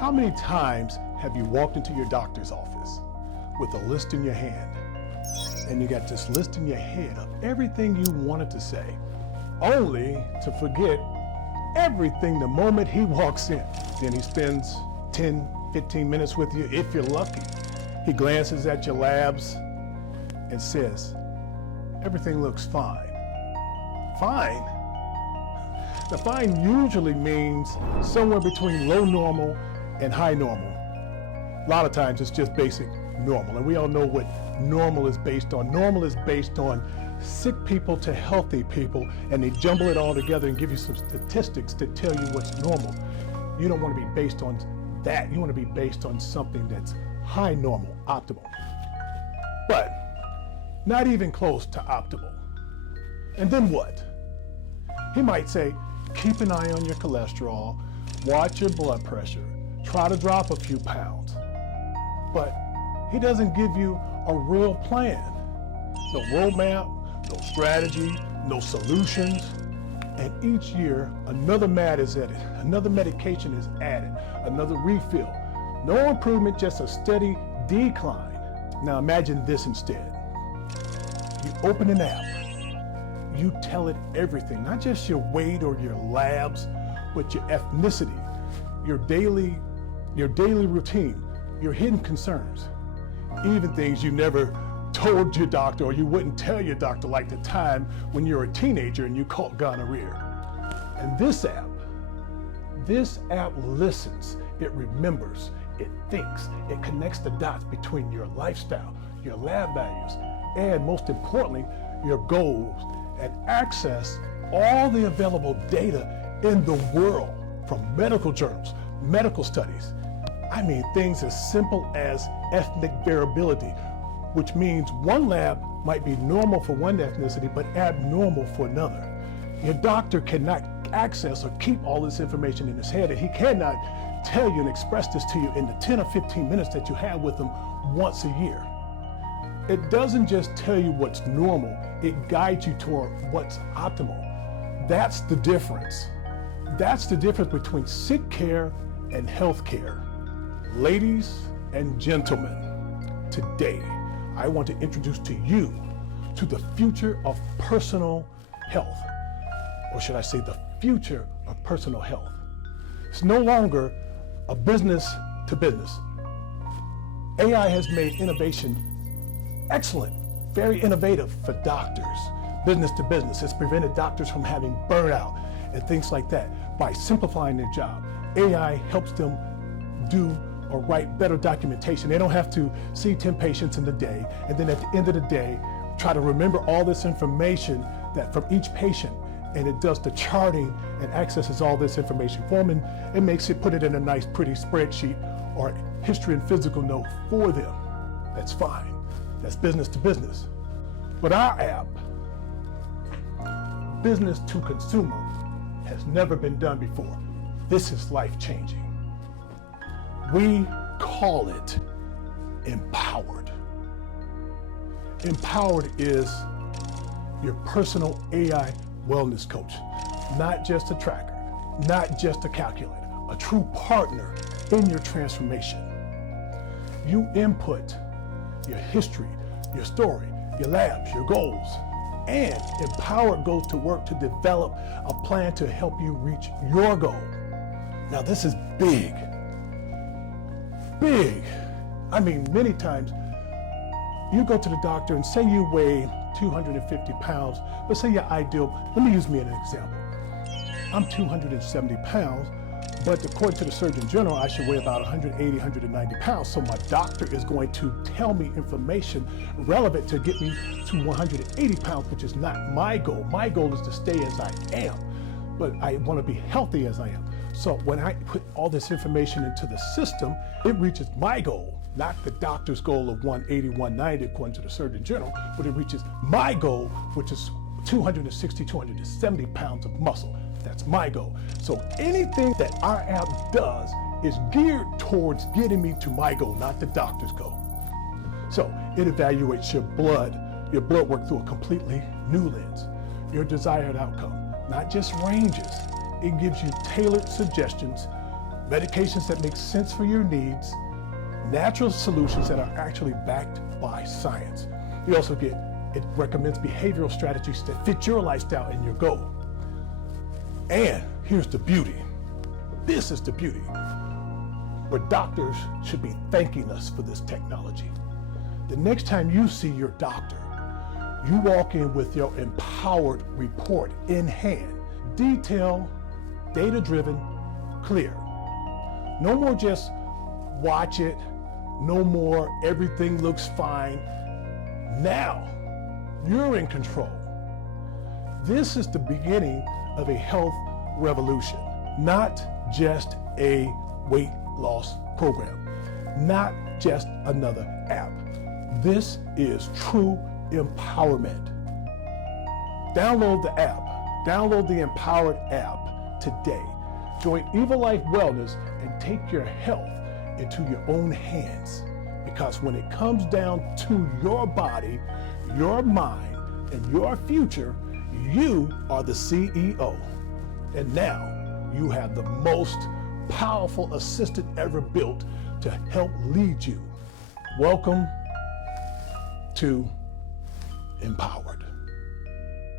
How many times have you walked into your doctor's office with a list in your hand, and you got this list in your head of everything you wanted to say, only to forget everything the moment he walks in? Then he spends 10, 15 minutes with you, if you're lucky. He glances at your labs and says, everything looks fine. Fine? Now, fine usually means somewhere between low normal and high normal. A lot of times it's just basic normal, and we all know what normal is based on. Normal is based on sick people to healthy people, and they jumble it all together and give you some statistics to tell you what's normal. You don't want to be based on that. You want to be based on something that's high normal, optimal. But not even close to optimal. And then what? He might say, keep an eye on your cholesterol, watch your blood pressure, try to drop a few pounds. But he doesn't give you a real plan. No roadmap, no strategy, no solutions. And each year, another another medication is added, another refill. No improvement, just a steady decline. Now imagine this instead. You open an app, you tell it everything, not just your weight or your labs, but your ethnicity, your daily routine, your hidden concerns, even things you never told your doctor or you wouldn't tell your doctor, like the time when you were a teenager and you caught gonorrhea. And this app listens, it remembers, it thinks, it connects the dots between your lifestyle, your lab values, and most importantly, your goals, and access all the available data in the world from medical journals, medical studies. I mean, things as simple as ethnic variability, which means one lab might be normal for one ethnicity, but abnormal for another. Your doctor cannot access or keep all this information in his head, and he cannot tell you and express this to you in the 10 or 15 minutes that you have with him once a year. It doesn't just tell you what's normal, it guides you toward what's optimal. That's the difference. That's the difference between sick care and health care. Ladies and gentlemen, today I want to introduce to you to the future of personal health, or should I say the future of personal health. It's no longer a business to business. AI has made innovation excellent, very innovative for doctors, business to business. It's prevented doctors from having burnout and things like that. By simplifying their job, AI helps them do or write better documentation. They don't have to see 10 patients in the day, and then at the end of the day, try to remember all this information that from each patient, and it does the charting and accesses all this information for them, and it makes it, put it in a nice pretty spreadsheet or history and physical note for them. That's fine. That's business to business. But our app, business to consumer, has never been done before. This is life-changing. We call it Empowered. Empowered is your personal AI wellness coach, not just a tracker, not just a calculator, a true partner in your transformation. You input your history, your story, your labs, your goals, and Empowered goes to work to develop a plan to help you reach your goal. Now this is big. Big. I mean, many times you go to the doctor and say you weigh 250 pounds, but say your ideal, let me use me as an example. I'm 270 pounds, but according to the Surgeon General, I should weigh about 180, 190 pounds. So my doctor is going to tell me information relevant to get me to 180 pounds, which is not my goal. My goal is to stay as I am, but I want to be healthy as I am. So when I put all this information into the system, it reaches my goal, not the doctor's goal of 180, 190 according to the Surgeon General, but it reaches my goal, which is 260, 270 pounds of muscle. That's my goal. So anything that our app does is geared towards getting me to my goal, not the doctor's goal. So it evaluates your blood work through a completely new lens, your desired outcome, not just ranges. It gives you tailored suggestions medications that make sense for your needs, natural solutions that are actually backed by science. You also get, it recommends behavioral strategies that fit your lifestyle and your goal. And here's the beauty. This is the beauty. Where doctors should be thanking us for this technology. The next time you see your doctor, you walk in with your empowered report in hand, detailed, data-driven, clear. No more just watch it, no more everything looks fine. Now, you're in control. This is the beginning of a health revolution, not just a weight loss program, not just another app. This is true empowerment. Download the app. Download the Empowered app today. Join Eva Life Wellness and take your health into your own hands. Because when it comes down to your body, your mind, and your future, you are the CEO. And now you have the most powerful assistant ever built to help lead you. Welcome to Empowered.